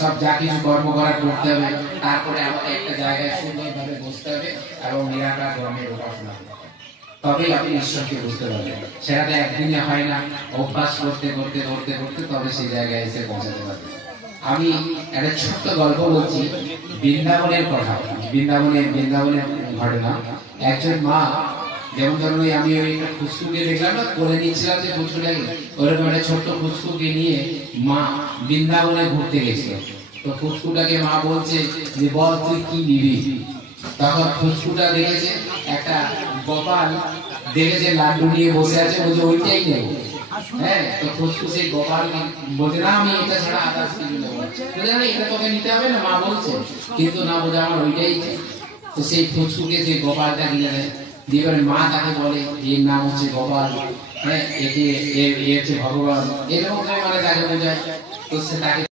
সব যা কিছু কর্ম করা করতে হবে, তারপরে আমাকে একটা জায়গায় সুন্দরভাবে বসতে হবে এবং নিরাকার ব্রহ্মের উপাসনা করতে হবে, তবেই আপনি ঈশ্বরকে বুঝতে পারবেন। সেটা তো একদিনে হয় না, অভ্যাস করতে করতে করতে করতে তবে সেই জায়গায় এসে পৌঁছাতে পারবেন। আমি একটা ছোট্ট গল্প বলছি বৃন্দাবনের কথা, বৃন্দাবনের ঘটনা। একজন মা, যেমন ধরুন আমি ওই ফুসকুকে দেখলাম না, কোলে নিচ্ছিলাম যে ফুসকুটাকে, ওরকম একটা ছোট্ট ফুসকুকে নিয়ে মা বৃন্দাবনে ঘুরতে গেছিল। তো ফুসকুটাকে মা বলছে যে বল তুই কি নিবি। তখন ফুসকুটা দেখেছে একটা গোপাল, দেখেছে লাড্ডু নিয়ে বসে আছে, বলছে ওইটাই নেবো। হ্যাঁ, তো ফুসকু সেই গোপাল বলছে না আমি এটা ছাড়া আদার্স কিছু নেবো, এটা তোকে নিতে হবে না, মা বলছে, কিন্তু না বোঝা আমার ওইটাই। তো সেই ফুসকুকে সেই গোপালটা কিনে দেয়, দিয়ে মা তাকে বলে এর নাম হচ্ছে গোপাল, হ্যাঁ একে এ হচ্ছে ভগবান, এরকম মানে তাকে বোঝায়। তো সে তাকে